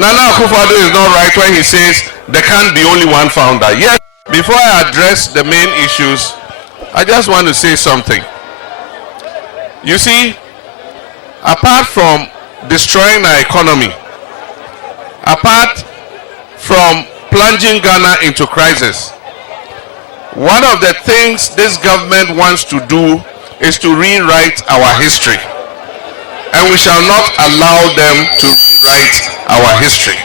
Nana Akufo-Addo is not right when he says there can't be only one founder. Yes, before I address the main issues, I just want to say something. You see, apart from destroying our economy, apart from plunging Ghana into crisis, one of the things this government wants to do is to rewrite our history. And we shall not allow them to rewrite our history.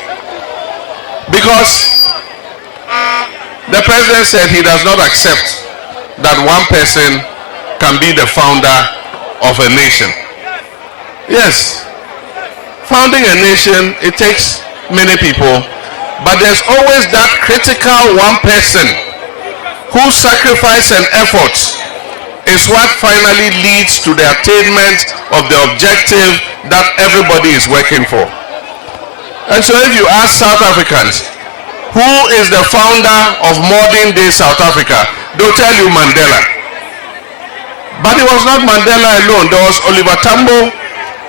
Because the president said he does not accept that one person can be the founder of a nation. Yes, founding a nation, it takes many people, but there's always that critical one person whose sacrifice and efforts is what finally leads to the attainment of the objective that everybody is working for. And so if you ask South Africans, who is the founder of modern day South Africa, they'll tell you Mandela. But it was not Mandela alone. There was Oliver Tambo,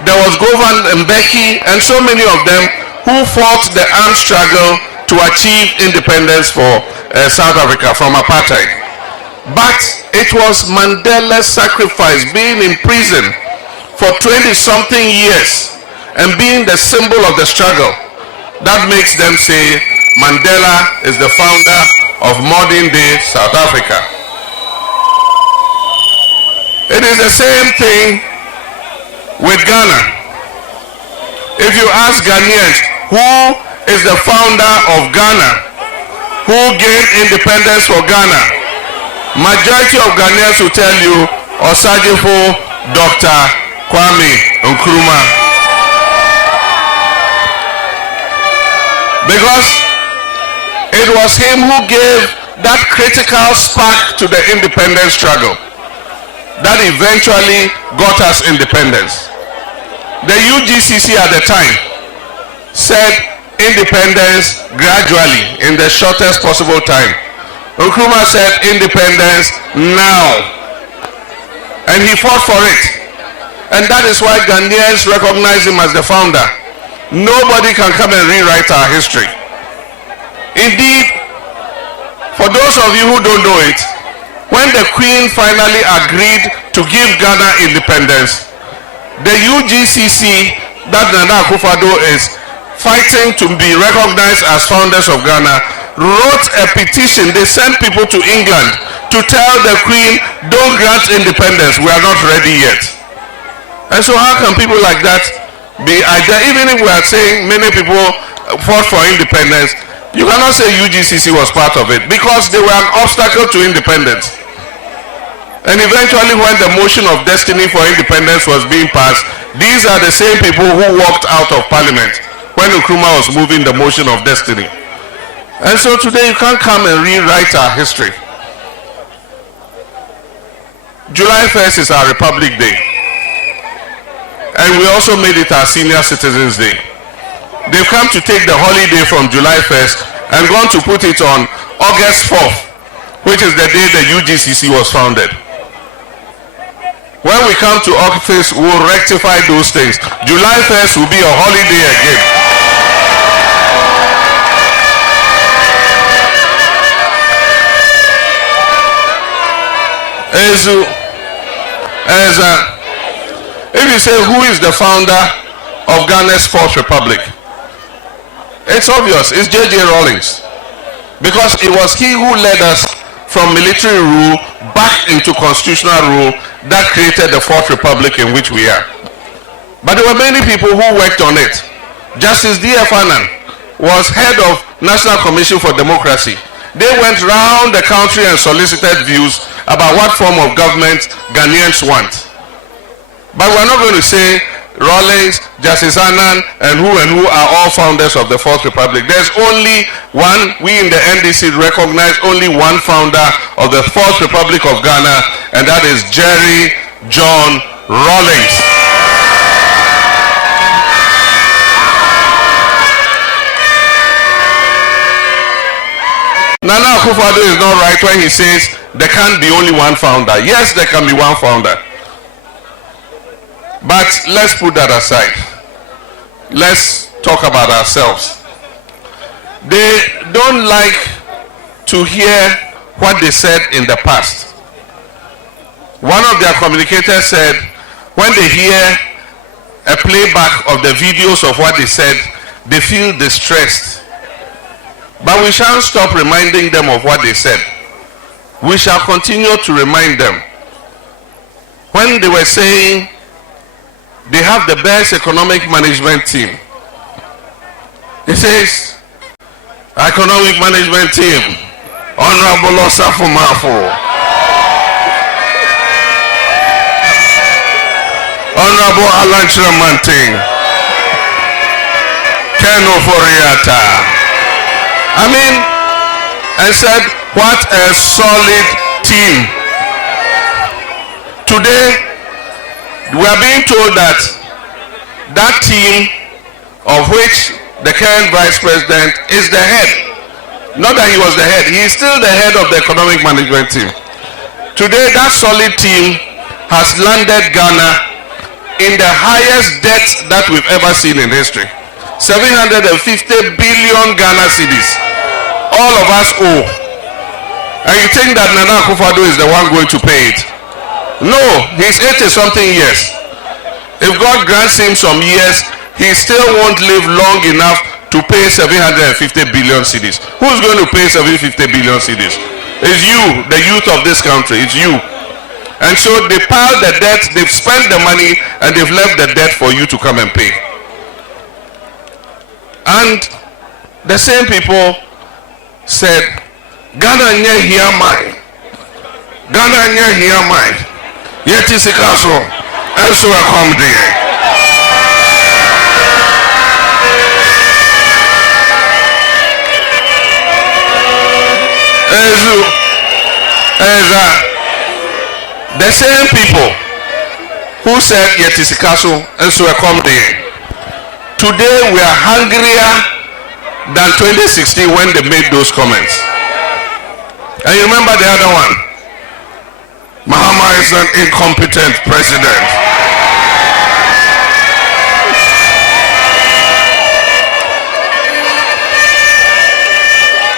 there was Govan Mbeki, and so many of them who fought the armed struggle to achieve independence for South Africa from apartheid. But it was Mandela's sacrifice, being in prison for 20-something years and being the symbol of the struggle, that makes them say Mandela is the founder of modern day South Africa. It is the same thing with Ghana. If you ask Ghanaians, who is the founder of Ghana, who gained independence for Ghana, majority of Ghanaians will tell you Osajifo Dr. Kwame Nkrumah. Because it was him who gave that critical spark to the independence struggle that eventually got us independence. The UGCC at the time said independence gradually in the shortest possible time. Nkrumah said independence now. And he fought for it. And that is why Ghanaians recognize him as the founder. Nobody can come and rewrite our history. Indeed, for those of you who don't know it, when the Queen finally agreed to give Ghana independence, the UGCC that Nana Akufo-Addo is fighting to be recognized as founders of Ghana wrote a petition. They sent people to England to tell the Queen, don't grant independence, we are not ready yet. And so how can people like that be idea? Even if we are saying many people fought for independence, you cannot say UGCC was part of it because they were an obstacle to independence. And eventually when the motion of destiny for independence was being passed, these are the same people who walked out of parliament when Nkrumah was moving the motion of destiny. And so today you can't come and rewrite our history. July 1st is our Republic Day. And we also made it our Senior Citizens Day. They've come to take the holiday from July 1st and gone to put it on August 4th, which is the day the UGCC was founded. When we come to office, we'll rectify those things. July 1st will be a holiday again. If you say who is the founder of Ghana's Fourth Republic, it's obvious, it's J.J. Rawlings. Because it was he who led us from military rule back into constitutional rule that created the Fourth Republic in which we are. But there were many people who worked on it. Justice D.F. Annan was head of National Commission for Democracy. They went round the country and solicited views about what form of government Ghanaians want. But we're not going to say Rawlings, Justice Annan, and who are all founders of the Fourth Republic. There's only one. We in the NDC recognize only one founder of the Fourth Republic of Ghana, and that is Jerry John Rawlings. Nana Akufo-Addo is not right when he says there can't be only one founder. Yes, there can be one founder. But let's put that aside. Let's talk about ourselves. They don't like to hear what they said in the past. One of their communicators said when they hear a playback of the videos of what they said, they feel distressed. But we shan't stop reminding them of what they said. We shall continue to remind them. When they were saying they have the best economic management team, it says, economic management team, Honorable Osafo, Honorable Alan Chiramanting, Ken Oforiata. I mean, I said, what a solid team. Today, we are being told that that team, of which the current vice president is the head. Not that he was the head, he is still the head of the economic management team. Today, that solid team has landed Ghana in the highest debt that we've ever seen in history. 750 billion Ghana cedis. All of us owe. And you think that Nana Akufo-Addo is the one going to pay it? No, he's 80-something years. If God grants him some years, he still won't live long enough to pay 750 billion cedis. Who's going to pay 750 billion cedis? It's you, the youth of this country. It's you. And so they piled the debt, they've spent the money, and they've left the debt for you to come and pay. And the same people said, Ghana nye here mine. Ghana nye here mine. Yet is a castle, and so I come there. The same people who said yet is a castle, and so I come there. Today we are hungrier than 2016 when they made those comments. And you remember the other one? Mahama is an incompetent president.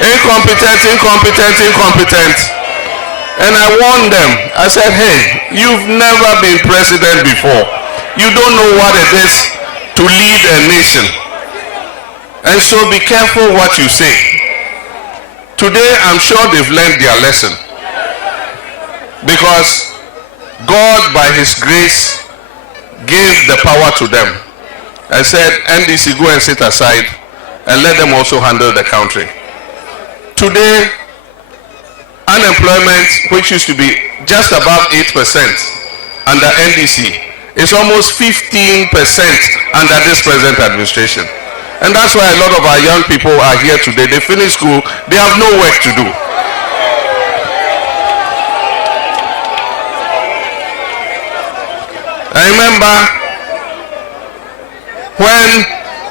Incompetent. And I warned them. I said, hey, you've never been president before. You don't know what it is to lead a nation. And so be careful what you say. Today, I'm sure they've learned their lesson. Because God, by his grace, gave the power to them. I said, NDC, go and sit aside and let them also handle the country. Today, unemployment, which used to be just above 8% under NDC, is almost 15% under this present administration. And that's why a lot of our young people are here today. They finish school, they have no work to do. I remember when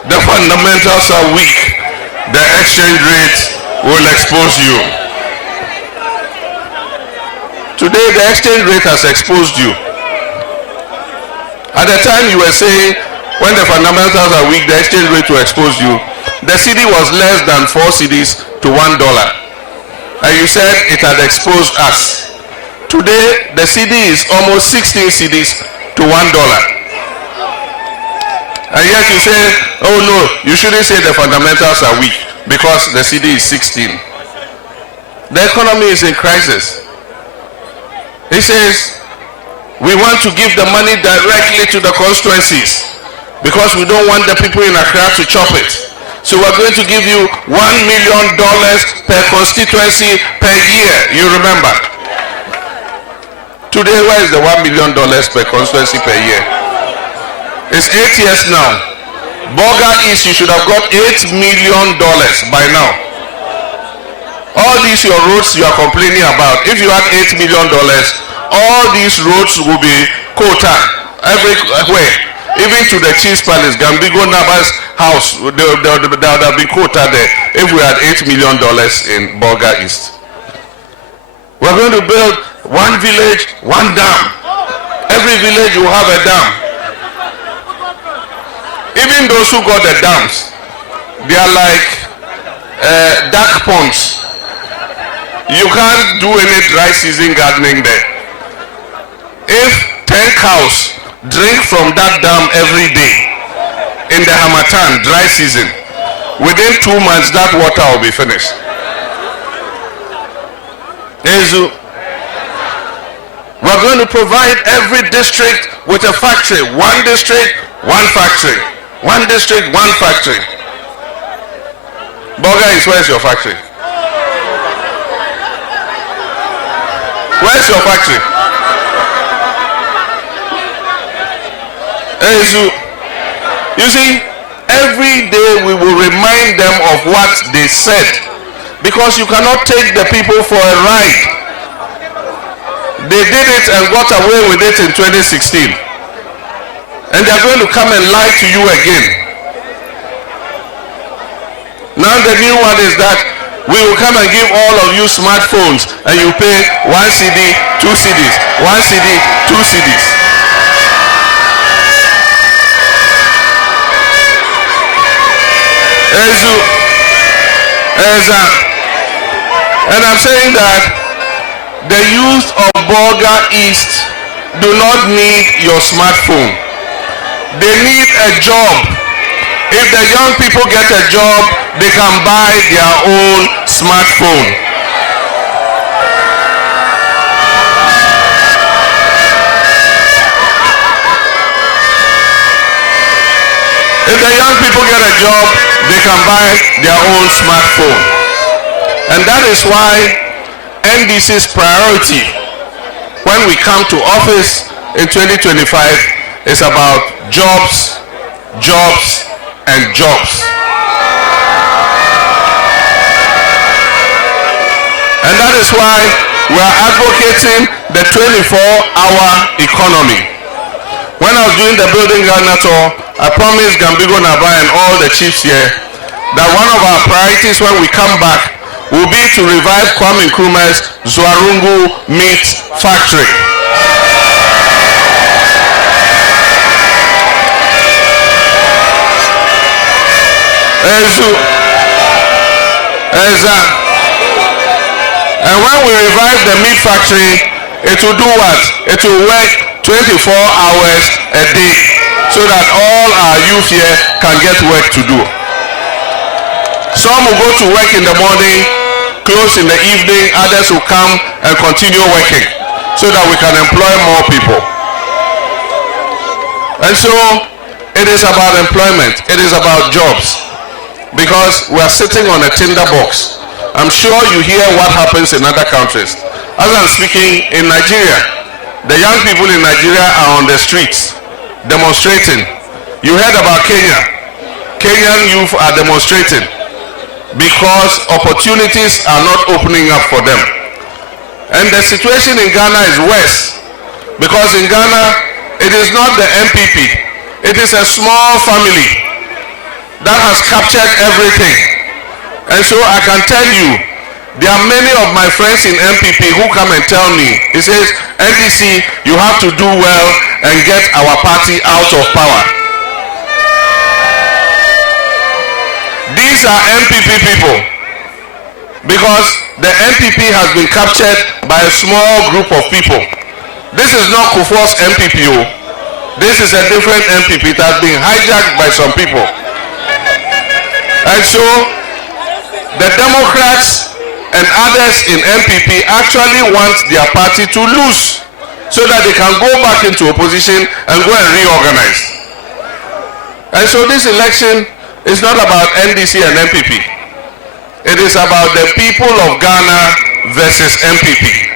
the fundamentals are weak, the exchange rate will expose you. Today, the exchange rate has exposed you. At the time you were saying, when the fundamentals are weak, the exchange rate will expose you. The CD was less than 4 CDs to $1. And you said it had exposed us. Today, the CD is almost 16 CDs to $1. And yet you say, oh no, you shouldn't say the fundamentals are weak because the CD is 16. The economy is in crisis. He says, we want to give the money directly to the constituencies because we don't want the people in Accra to chop it. So we're going to give you $1 million per constituency per year. You remember? Today, where is the $1 million per constituency per year? It's 8 years now. Bolga East, you should have got $8 million by now. All these your roads you are complaining about, if you had $8 million, all these roads will be quota everywhere. Even to the Chief's Palace, Gambigo Naba's house, there would have been quota there if we had $8 million in Bolga East. We're going to build one village, one dam. Every village will have a dam. Even those who got the dams, They are like dark ponds. You can't do any dry season gardening there. If 10 cows drink from that dam every day in the Hamatan dry season, within 2 months that water will be finished. We're going to provide every district with a factory. One district, one factory. One district, one factory. Boga, where's your factory? Where's your factory? You see, every day we will remind them of what they said, because you cannot take the people for a ride. They did it and got away with it in 2016, and they are going to come and lie to you again. Now the new one is that we will come and give all of you smartphones, and you pay 1 CD, 2 CDs, 1 CD, 2 CDs. And I'm saying that the youth of Bolga East do not need your smartphone. They need a job. If the young people get a job, they can buy their own smartphone. If the young people get a job, they can buy their own smartphone. And that is why NDC's priority when we come to office in 2025 is about jobs, jobs, and jobs. And that is why we are advocating the 24-hour economy. When I was doing the building Ghana tour, I promised Gambigo Naba and all the chiefs here that one of our priorities when we come back will be to revive Kwame Nkrumah's Zwarungu Meat Factory. And when we revive the meat factory, it will do what? It will work 24 hours a day, so that all our youth here can get work to do. Some will go to work in the morning, close in the evening, others will come and continue working, so that we can employ more people. And so, it is about employment, it is about jobs, because we are sitting on a tinder box. I'm sure you hear what happens in other countries. As I'm speaking, in Nigeria, the young people in Nigeria are on the streets demonstrating. You heard about Kenya. Kenyan youth are demonstrating because opportunities are not opening up for them. And the situation in Ghana is worse, because in Ghana, it is not the MPP. It is a small family that has captured everything. And so I can tell you, there are many of my friends in MPP who come and tell me, he says, NDC, you have to do well and get our party out of power. These are MPP people, because the MPP has been captured by a small group of people. This is not Kufuor's MPP. This is a different MPP that has been hijacked by some people. And so, the Democrats and others in MPP actually want their party to lose, so that they can go back into opposition and go and reorganize. And so this election is not about NDC and MPP. It is about the people of Ghana versus MPP.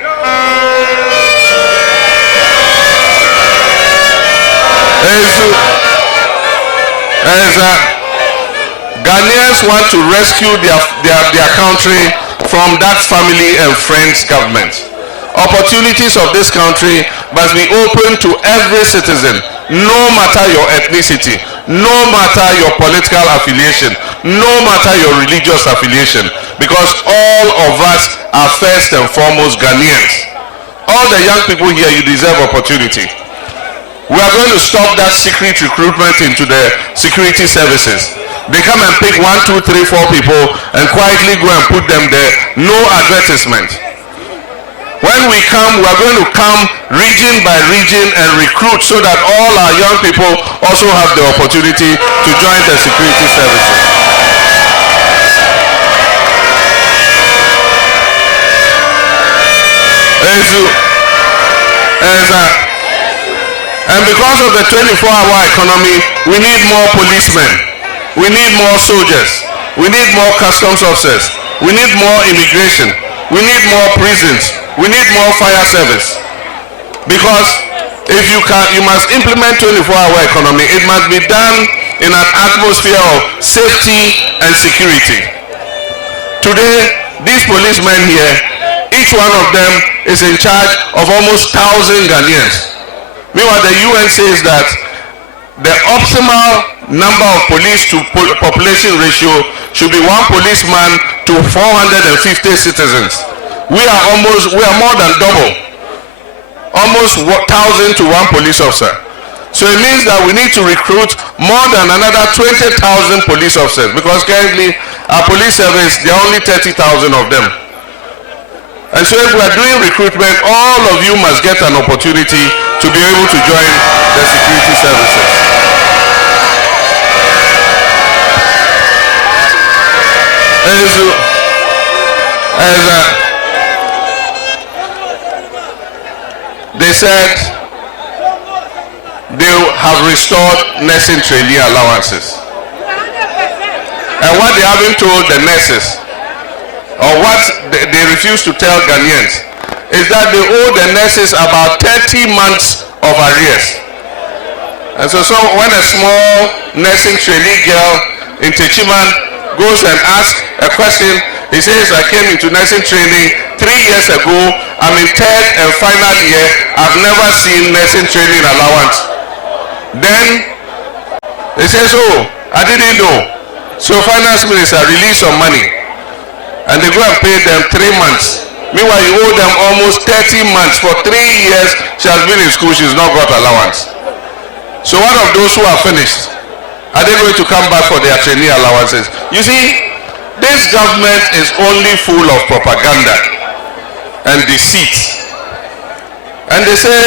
Ghanaians want to rescue their country from that family and friends government. Opportunities of this country must be open to every citizen, no matter your ethnicity, no matter your political affiliation, no matter your religious affiliation, because all of us are first and foremost Ghanaians. All the young people here, you deserve opportunity. We are going to stop that secret recruitment into the security services, They come and pick 1, 2, 3, 4 people and quietly go and put them there. No advertisement. When we come, we are going to come region by region and recruit so that all our young people also have the opportunity to join the security services. And because of the 24-hour economy, we need more policemen. We need more soldiers. We need more customs officers. We need more immigration. We need more prisons. We need more fire service. Because if you must implement 24-hour economy, it must be done in an atmosphere of safety and security. Today, these policemen here, each one of them is in charge of almost 1,000 Ghanaians. Meanwhile, the UN says that the optimal number of police to population ratio should be 1 policeman to 450 citizens. We are more than double, almost 1,000 to 1 police officer. So it means that we need to recruit more than another 20,000 police officers, because currently our police service, there are only 30,000 of them. And so if we are doing recruitment, all of you must get an opportunity to be able to join the security services. They said they have restored nursing trainee allowances. And what they haven't told the nurses, or what they refuse to tell Ghanaians, is that they owe the nurses about 30 months of arrears. And so when a small nursing trainee girl in Techiman goes and asks a question, he says, I came into nursing training 3 years ago, I'm in 3rd and final year, I've never seen nursing training allowance. Then he says, oh, I didn't know. So finance minister released some money and they go and pay them 3 months. Meanwhile, you owe them almost 30 months. For 3 years she has been in school, she's not got allowance. So what of those who are finished? Are they going to come back for their trainee allowances? You see, this government is only full of propaganda and deceit. And they say,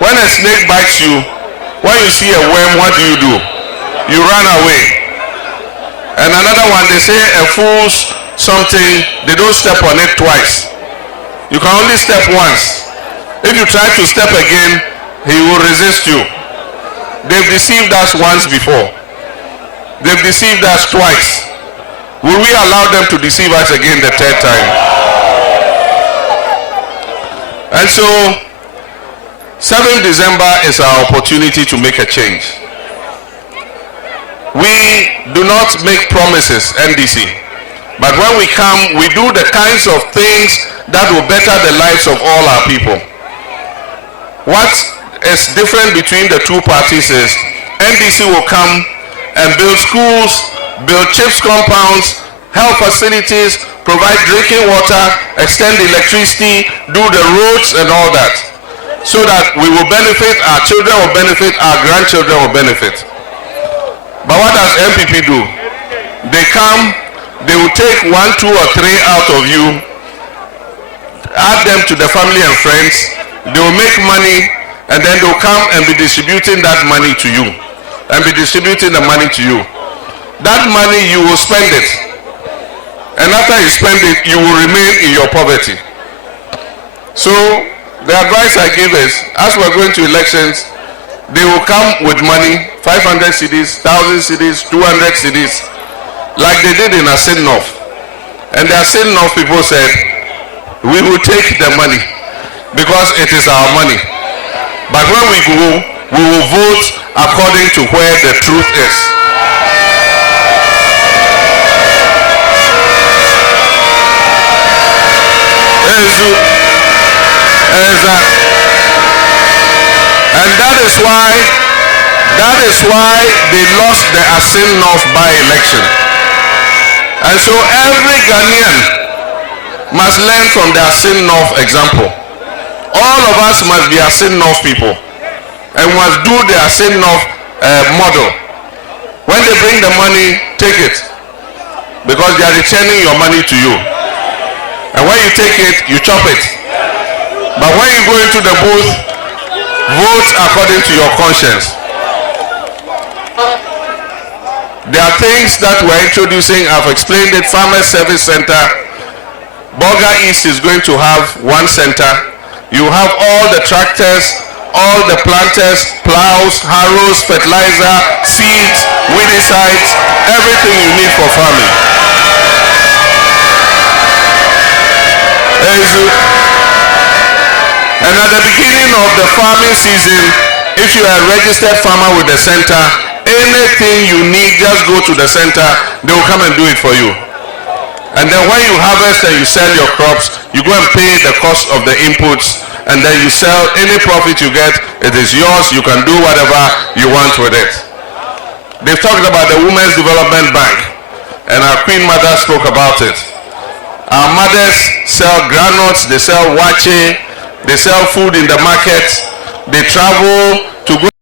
when a snake bites you, when you see a worm, what do? You run away. And another one, they say a fool's something, they don't step on it twice. You can only step once. If you try to step again, he will resist you. They've deceived us once before. They've deceived us twice. Will we allow them to deceive us again the 3rd time? And so 7th December is our opportunity to make a change. We do not make promises, NDC, but when we come, we do the kinds of things that will better the lives of all our people. What is different between the two parties is NDC will come and build schools, build CHIPS compounds, health facilities, provide drinking water, extend electricity, do the roads and all that, so that we will benefit, our children will benefit, our grandchildren will benefit. But what does MPP do? They come, they will take 1, 2 or 3 out of you, add them to the family and friends, they will make money, and then they will come and be distributing that money to you, and be distributing the money to you. That money, you will spend it, and after you spend it, you will remain in your poverty. So the advice I give is, as we're going to elections, they will come with money, 500 cedis, 1,000 cedis, 200 cedis, like they did in Asinov. And the Asinov people said, we will take the money because it is our money. But when we go, we will vote according to where the truth is. And that is why they lost the Asinov by-election. And so every Ghanaian must learn from the Asinov example. All of us must be Asinov people and must do the Asinov model. When they bring the money, take it, because they are returning your money to you. And when you take it, you chop it. But when you go into the booth, vote according to your conscience. There are things that we're introducing. I've explained it. Farmers Service Center. Bolga East is going to have one center. You have all the tractors, all the planters, plows, harrows, fertilizer, seeds, weedicides, everything you need for farming. And at the beginning of the farming season, if you are a registered farmer with the center, anything you need, just go to the center. They will come and do it for you. And then when you harvest and you sell your crops, you go and pay the cost of the inputs, and then you sell any profit you get. It is yours. You can do whatever you want with it. They've talked about the Women's Development Bank, and our Queen Mother spoke about it. Our mothers sell granules, they sell wache, they sell food in the market, they travel to go